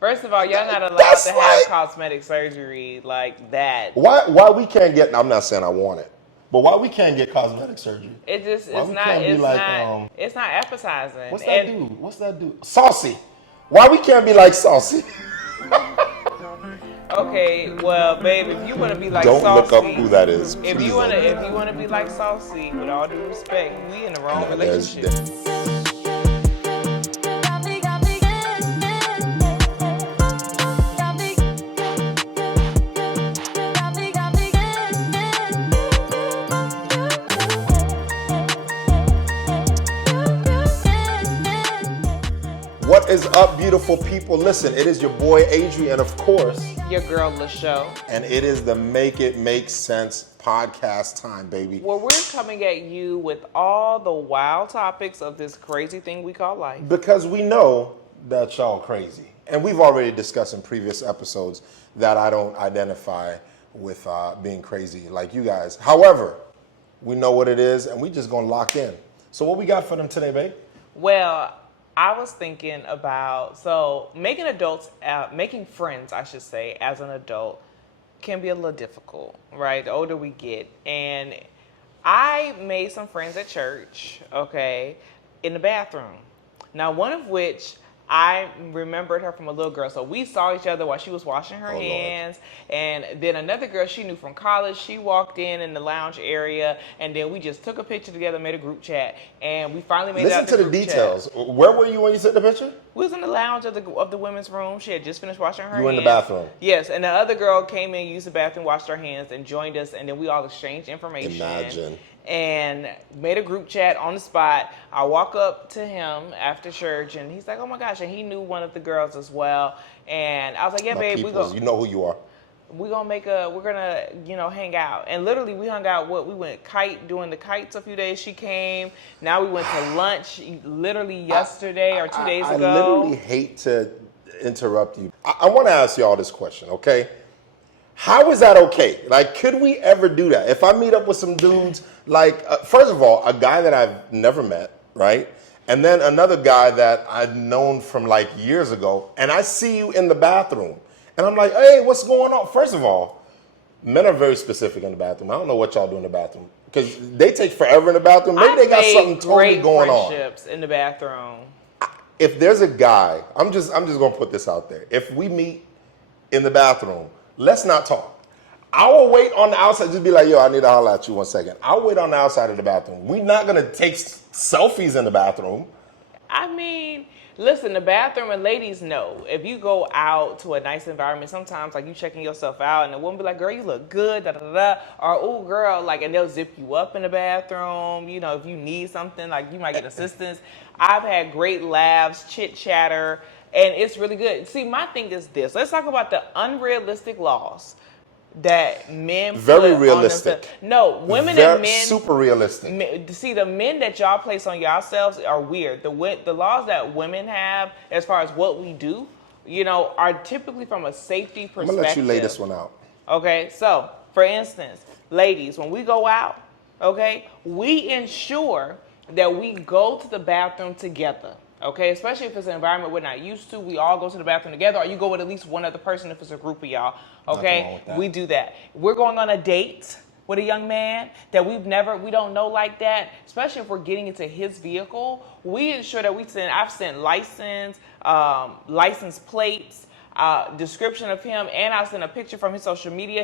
First of all, y'all not allowed to have cosmetic surgery like that. Why we can't get? I'm not saying I want it, but why we can't get cosmetic surgery? It just it's not appetizing. What's that dude? Saucy. Why we can't be like Saucy? Okay, well, babe, if you want to be like Don't Saucy, look up who that is. If you want to be like Saucy, with all due respect, we in the wrong relationship. What is up, beautiful people? Listen, it is your boy Adrian, of course. Your girl, LaShow. And it is the Make It Make Sense podcast time, baby. Well, we're coming at you with all the wild topics of this crazy thing we call life. Because we know that y'all crazy. And we've already discussed in previous episodes that I don't identify with being crazy like you guys. However, we know what it is, and we just gonna lock in. So what we got for them today, babe? Well, I was thinking about, making friends, I should say, as an adult can be a little difficult, right? The older we get. And I made some friends at church, okay, in the bathroom. Now, one of which I remembered her from a little girl. So we saw each other while she was washing her hands. Lord. And then another girl she knew from college, she walked in the lounge area, and then we just took a picture together, made a group chat, and we finally made it out the group chat. Listen to the details. Where were you when you took the picture? We was in the lounge of the women's room. She had just finished washing her hands. You were in the bathroom? Yes, and the other girl came in, used the bathroom, washed her hands, and joined us, and then we all exchanged information. Imagine. And made a group chat on the spot. I walk up to him after church, and he's like, "Oh my gosh!" And he knew one of the girls as well. And I was like, "Yeah, babe, you know who you are. We're gonna hang out." And literally, we hung out. We went doing the kites a few days. She came. Now we went to lunch. Literally yesterday or 2 days ago. I literally hate to interrupt you. I want to ask you all this question, okay? How is that okay? Like, could we ever do that? If I meet up with some dudes, like, first of all, a guy that I've never met, right? And then another guy that I've known from like years ago, and I see you in the bathroom. And I'm like, hey, what's going on? First of all, men are very specific in the bathroom. I don't know what y'all do in the bathroom. Because they take forever in the bathroom. Maybe they got something totally going on. Friendships in the bathroom. If there's a guy, I'm just gonna put this out there. If we meet in the bathroom, let's not talk. I will wait on the outside. Just be like, yo, I need to holler at you 1 second. I'll wait on the outside of the bathroom. We're not going to take selfies in the bathroom. I mean, listen, the bathroom, and ladies know, if you go out to a nice environment, sometimes like you checking yourself out and the woman be like, girl, you look good, da da da, or oh girl, like, and they'll zip you up in the bathroom. You know, if you need something, like you might get assistance. I've had great laughs, chit chatter, and it's really good. See, my thing is this. Let's talk about the unrealistic laws that men very realistic. No, women and men super realistic. See, the men that y'all place on yourselves are weird. The laws that women have as far as what we do, are typically from a safety perspective. I'm gonna let you lay this one out. Okay, so for instance, ladies, when we go out, okay, we ensure that we go to the bathroom together. Okay, especially if it's an environment we're not used to, we all go to the bathroom together, or you go with at least one other person if it's a group of y'all. Okay, we do that. We're going on a date with a young man that we don't know like that, especially if we're getting into his vehicle. We ensure that I've sent license plates, description of him, and I sent a picture from his social media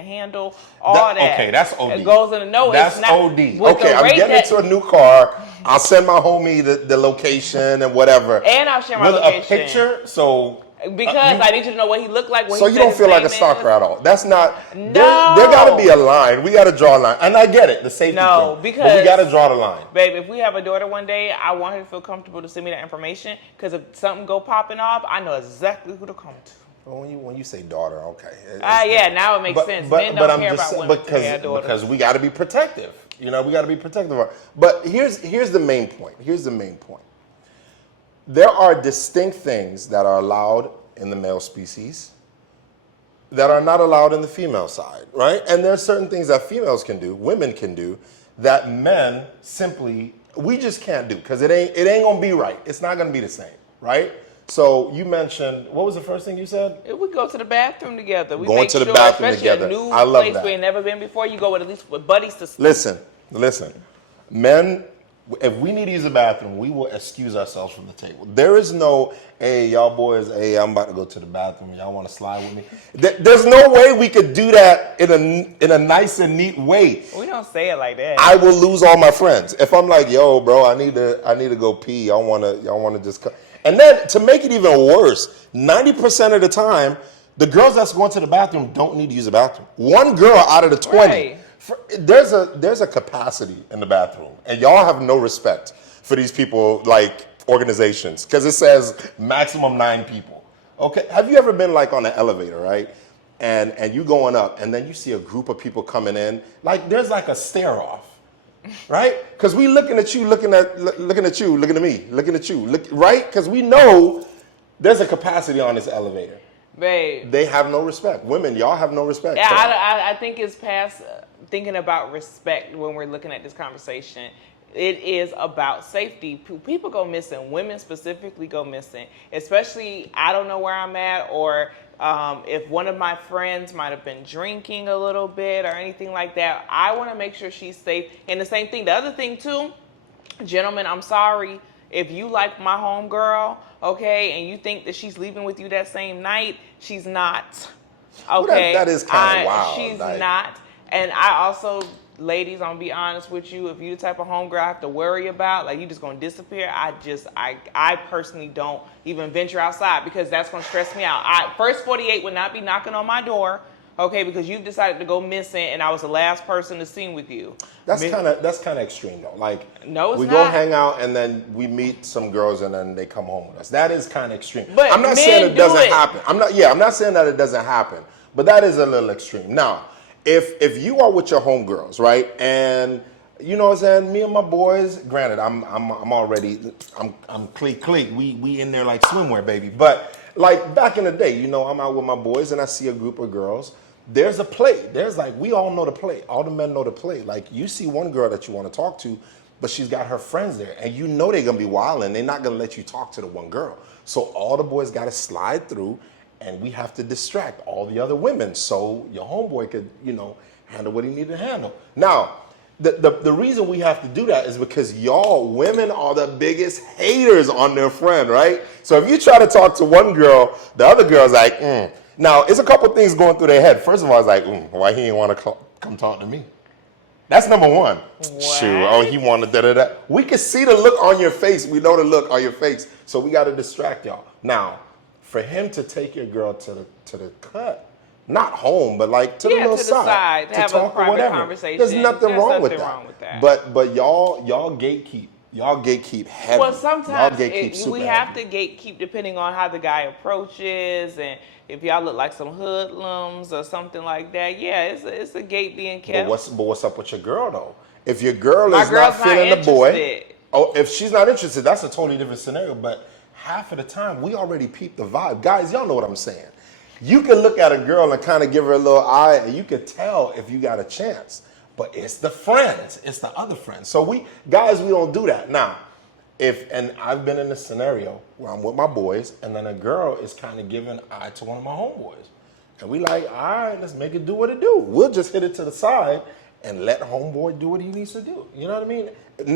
handle, that. Okay, that's OD. It goes in the That's it's not, OD. Okay, I'm getting into a new car. I'll send my homie the location and whatever. And I'll share my location. With a picture, so... Because I need you to know what he looked like when so he you don't feel like a stalker at all. That's not... No. There got to be a line. We got to draw a line. And I get it, the safety thing. No, because... But we got to draw the line. Babe, if we have a daughter one day, I want her to feel comfortable to send me that information. Because if something go popping off, I know exactly who to come to. Well, when you say daughter, okay. Yeah, now it makes sense. Men don't care about women because we got to be protective. We got to be protective of her. But here's the main point. There are distinct things that are allowed in the male species that are not allowed in the female side, right? And there are certain things that females can do, women can do, that men simply, we just can't do because it ain't gonna be right. It's not gonna be the same, right? So you mentioned, what was the first thing you said? If we go to the bathroom together, we Going make to the sure, bathroom especially together. a new I love place that. we ain't never been before, you go with at least with buddies to sleep. Listen. Men, if we need to use the bathroom, we will excuse ourselves from the table. There is no, hey, y'all boys, hey, I'm about to go to the bathroom. Y'all want to slide with me? There's no way we could do that in a nice and neat way. We don't say it like that. I will lose all my friends if I'm like, yo, bro, I need to go pee. Y'all wanna just come. And then to make it even worse, 90% of the time, the girls that's going to the bathroom don't need to use the bathroom. One girl out of the 20. Right. There's a capacity in the bathroom, and y'all have no respect for these people, like organizations, because it says maximum 9 people. Okay, have you ever been like on an elevator, right? And you going up, and then you see a group of people coming in, like there's like a stare off, right? Because we looking at you, looking at you, looking at me, looking at you, right? Because we know there's a capacity on this elevator. Babe. They have no respect. Women, y'all have no respect. Yeah, I think it's past thinking about respect when we're looking at this conversation. It is about safety. People go missing. Women specifically go missing. Especially, I don't know where I'm at, or if one of my friends might have been drinking a little bit or anything like that. I want to make sure she's safe. And the same thing, the other thing too, gentlemen, I'm sorry. If you like my homegirl, okay, and you think that she's leaving with you that same night, she's not. Okay, well, that is kind of wild. She's not. And I also, ladies, I'm gonna be honest with you. If you the type of homegirl I have to worry about, like you just gonna disappear, I personally don't even venture outside because that's gonna stress me out. First 48 would not be knocking on my door. Okay, because you've decided to go missing, and I was the last person to see with you. That's kind of extreme though. Like, no, it's we not. go hang out, and then we meet some girls, and then they come home with us. That is kind of extreme. But I'm not saying it doesn't happen. I'm not saying that it doesn't happen. But that is a little extreme. Now, if you are with your homegirls, right, and you know what I'm saying, me and my boys, granted, I'm clique. We in there like swimwear, baby. But like back in the day, you know, I'm out with my boys, and I see a group of girls. There's a play. There's like, we all know the play. All the men know the play. Like, you see one girl that you want to talk to, but she's got her friends there. And you know they're going to be wild, and they're not going to let you talk to the one girl. So all the boys got to slide through, and we have to distract all the other women so your homeboy could, you know, handle what he needed to handle. Now, the reason we have to do that is because y'all women are the biggest haters on their friend, right? So if you try to talk to one girl, the other girl's like, Now, it's a couple things going through their head. First of all, it's like, why he didn't want to come talk to me? That's number one. What? Sure, he wanted da-da-da. We can see the look on your face. We know the look on your face. So we got to distract y'all. Now, for him to take your girl to the cut, not home, but like to the little side, to have a private conversation. There's nothing wrong with that. But y'all gatekeep. Y'all gatekeep heavy. Well, sometimes we have to gatekeep depending on how the guy approaches, and if y'all look like some hoodlums or something like that. Yeah, it's a gate being kept. But what's up with your girl though? If your girl is not feeling the boy, if she's not interested, that's a totally different scenario. But half of the time, we already peep the vibe. Guys, y'all know what I'm saying. You can look at a girl and kind of give her a little eye, and you can tell if you got a chance. But it's the friends. It's the other friends. So we don't do that. Now, and I've been in a scenario where I'm with my boys, and then a girl is kind of giving eye to one of my homeboys. And we like, all right, let's make it do what it do. We'll just hit it to the side and let homeboy do what he needs to do. You know what I mean?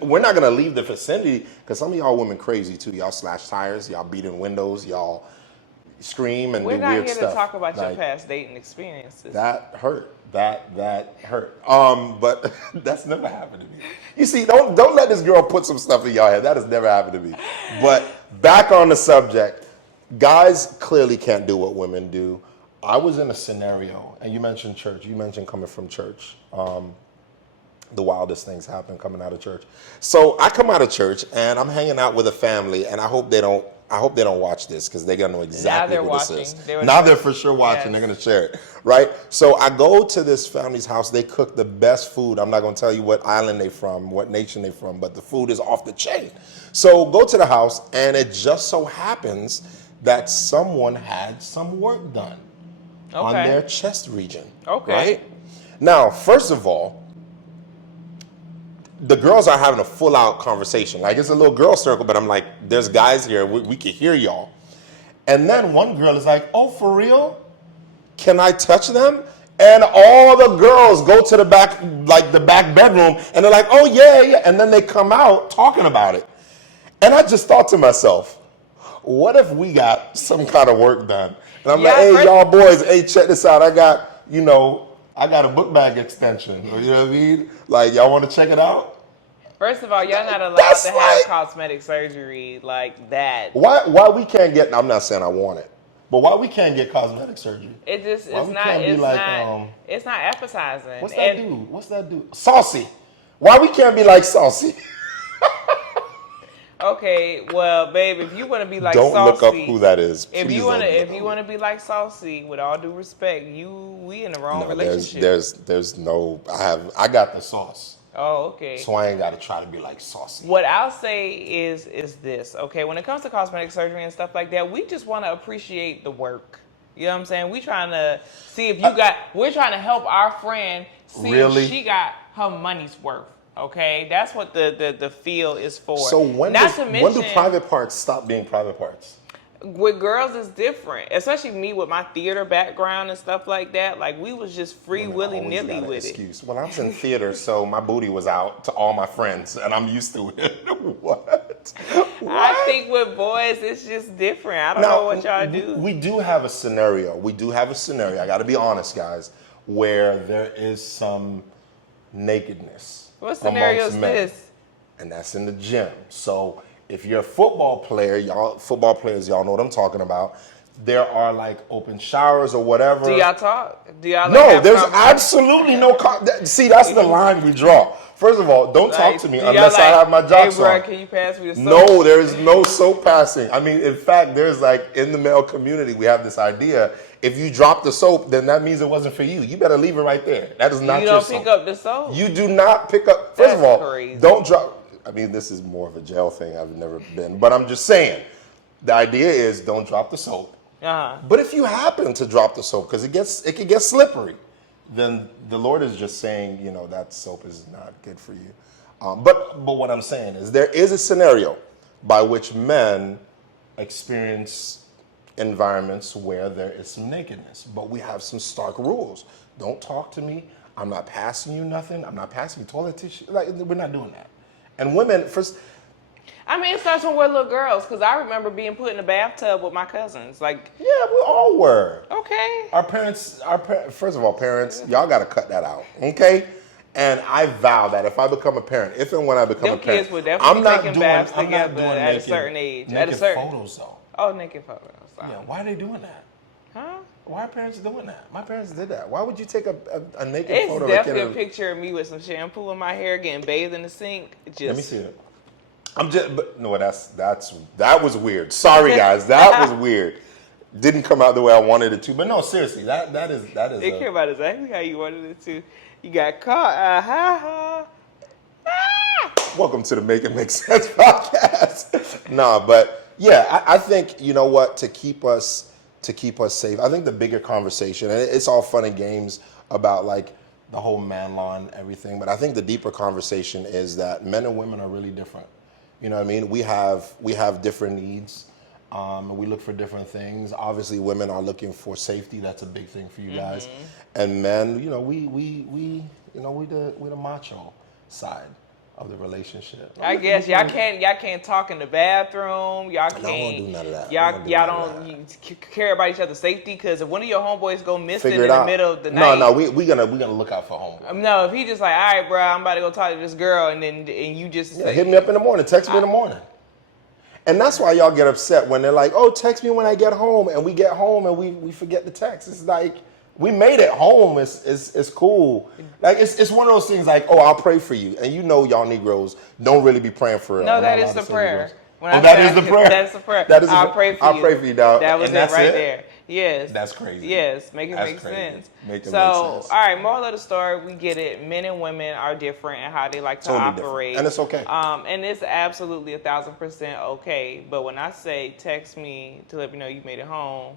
We're not going to leave the vicinity, because some of y'all women crazy too. Y'all slash tires, y'all beat in windows, y'all scream and do weird stuff. We're not here to talk about your past dating experiences. That hurt. That hurt. But that's never happened to me. You see, don't let this girl put some stuff in y'all head. That has never happened to me. But back on the subject, guys clearly can't do what women do. I was in a scenario, and you mentioned church. You mentioned coming from church. The wildest things happen coming out of church. So I come out of church, and I'm hanging out with a family, and I hope they don't watch this, because they're going to know exactly who this is. Now they're for sure watching. Yes. They're going to share it, right? So I go to this family's house. They cook the best food. I'm not going to tell you what island they're from, what nation they're from, but the food is off the chain. So go to the house, and it just so happens that someone had some work done on their chest region. Okay. Right? Now, first of all, the girls are having a full-out conversation. Like, it's a little girl circle, but I'm like, there's guys here. We can hear y'all. And then one girl is like, oh, for real? Can I touch them? And all the girls go to the back, like the back bedroom, and they're like, oh, yeah, yeah. And then they come out talking about it. And I just thought to myself, what if we got some kind of work done? And I'm like, hey, y'all boys, hey, check this out. I got a book bag extension. You know what I mean? Like, y'all want to check it out? First of all, y'all not allowed to have cosmetic surgery like that. Why we can't get, I'm not saying I want it, but why we can't get cosmetic surgery? It's not appetizing. What's that do? Saucy. Why we can't be like Saucy? Okay, well, babe, if you want to be like Don't Saucy, look up who that is. If you want to be like Saucy, with all due respect, we in the wrong relationship. There's no. I got the sauce. Oh, okay. So I ain't got to try to be like Saucy. What I'll say is this, okay? When it comes to cosmetic surgery and stuff like that, we just want to appreciate the work. You know what I'm saying? We're trying to see if we're trying to help our friend see if she got her money's worth. Okay, that's what the feel is for. So when do private parts stop being private parts? With girls, it's different. Especially me with my theater background and stuff like that. Like, we was just free willy-nilly with it. Well, I was in theater, so my booty was out to all my friends, and I'm used to it. What? I think with boys, it's just different. I don't know what y'all do. We do have a scenario. I got to be honest, guys, where there is some nakedness. What scenario is this? And that's in the gym. So if you're a football player, football players, y'all know what I'm talking about. There are like open showers or whatever. Do y'all talk? Do y'all No, there's absolutely no. See, that's the line we draw. First of all, don't talk to me unless I have my jocks on. Hey, bro, can you pass me the soap? No, there is no soap passing. I mean, in fact, there's like in the male community, we have this idea. If you drop the soap, then that means it wasn't for you. You better leave it right there. That is not your soap. You don't pick up the soap. You do not pick up. First of all, don't drop. I mean, this is more of a jail thing. I've never been, but I'm just saying. The idea is don't drop the soap. But if you happen to drop the soap, because it can get slippery, then the Lord is just saying, that soap is not good for you. But what I'm saying is there is a scenario by which men experience environments where there is some nakedness, but we have some stark rules. Don't talk to me. I'm not passing you nothing. I'm not passing you toilet tissue. Like, we're not doing that. And women, first. I mean, it starts when we're little girls, because I remember being put in a bathtub with my cousins. Like, yeah, we all were. Okay. Our parents, first of all, parents, y'all got to cut that out, okay? And I vow that if I become a parent, if and when I become a parent, kids would definitely be taking baths together at a certain age. Naked photos, though. Oh, naked photos. Yeah, why are they doing that? Huh? Why are parents doing that? My parents did that. Why would you take a naked photo? It's definitely a picture of me with some shampoo in my hair, getting bathed in the sink. Let me see it. That was weird. Sorry, guys, that was weird. Didn't come out the way I wanted it to. But no, seriously, that is. It came out exactly how you wanted it to. You got caught. Welcome to the Make It Make Sense podcast. But yeah, I think to keep us safe. I think the bigger conversation, and it's all fun and games about like the whole man law and everything, but I think the deeper conversation is that men and women are really different. You know what I mean? We have different needs. We look for different things. Obviously, women are looking for safety. That's a big thing for you guys. And men, we the macho side of the relationship. I guess y'all can't talk in the bathroom. Y'all can't. I don't do none of that. Y'all don't care about each other's safety, because if one of your homeboys go missing in the middle of the night. No, we're gonna look out for homeboy. No, if he just like, all right, bro, I'm about to go talk to this girl, and you just hit me up in the morning, text me in the morning. And that's why y'all get upset when they're like, oh, text me when I get home, and we get home and we forget the text. It's like, we made it home. It's cool. Like, it's one of those things like, oh, I'll pray for you. And y'all Negroes don't really be praying for it. No, that is the prayer. That is the prayer. That's the prayer. I'll pray for you. I'll pray for you, dog. That was it right there. Yes. That's crazy. Yes, make sense. All right, moral of the story, we get it. Men and women are different in how they like to operate. Different. And it's okay. And it's absolutely 1,000% okay. But when I say text me to let me know you made it home,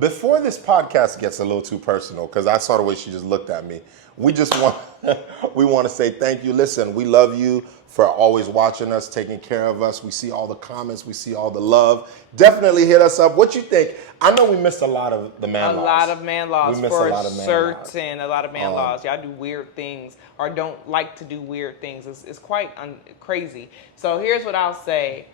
Before this podcast gets a little too personal, because I saw the way she just looked at me, we want to say thank you. Listen, we love you for always watching us, taking care of us. We see all the comments, we see all the love. Definitely hit us up. What you think? I know we missed a lot of the man laws. A lot of man laws, We missed for a lot of man certain. A lot of man laws. Y'all do weird things or don't like to do weird things. It's quite crazy. So here's what I'll say.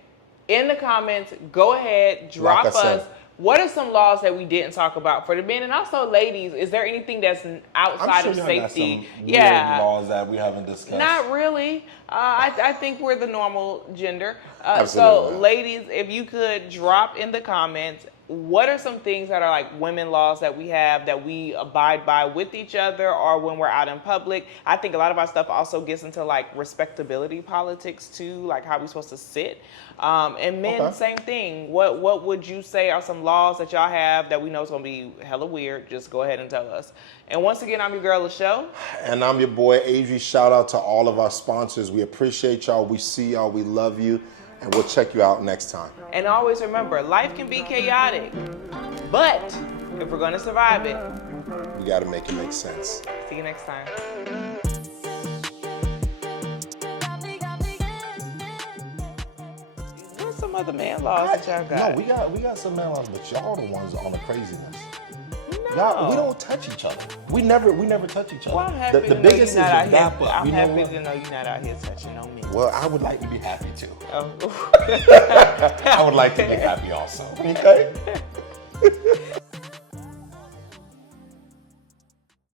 In the comments, go ahead, drop Like I said, us. What are some laws that we didn't talk about for the men and also ladies? Is there anything that's outside of safety? Weird laws that we haven't discussed. Not really. I think we're the normal gender. So, Absolutely. ladies, if you could drop in the comments, what are some things that are like women laws that we have that we abide by with each other or when we're out in public? I think a lot of our stuff also gets into like respectability politics too, like how we're supposed to sit. And men, Okay. same thing. What would you say are some laws that y'all have that we know is going to be hella weird? Just go ahead and tell us. And once again, I'm your girl, LaShow. And I'm your boy, Adri. Shout out to all of our sponsors. We appreciate y'all. We see y'all. We love you. And we'll check you out next time. And always remember, life can be chaotic, but if we're going to survive it, We got to make it make sense. see you next time. What's some other man laws that y'all got? No, we got some man laws, but y'all the ones on the craziness. No. Y'all, we don't touch each other. We never touch each other. Well, I'm happy the to know biggest you're is not out the here. wrap up. I'm You know happy what? to know you're not out here touching on me. Well, I would like to be happy too. Oh. I would like to be happy also. Okay.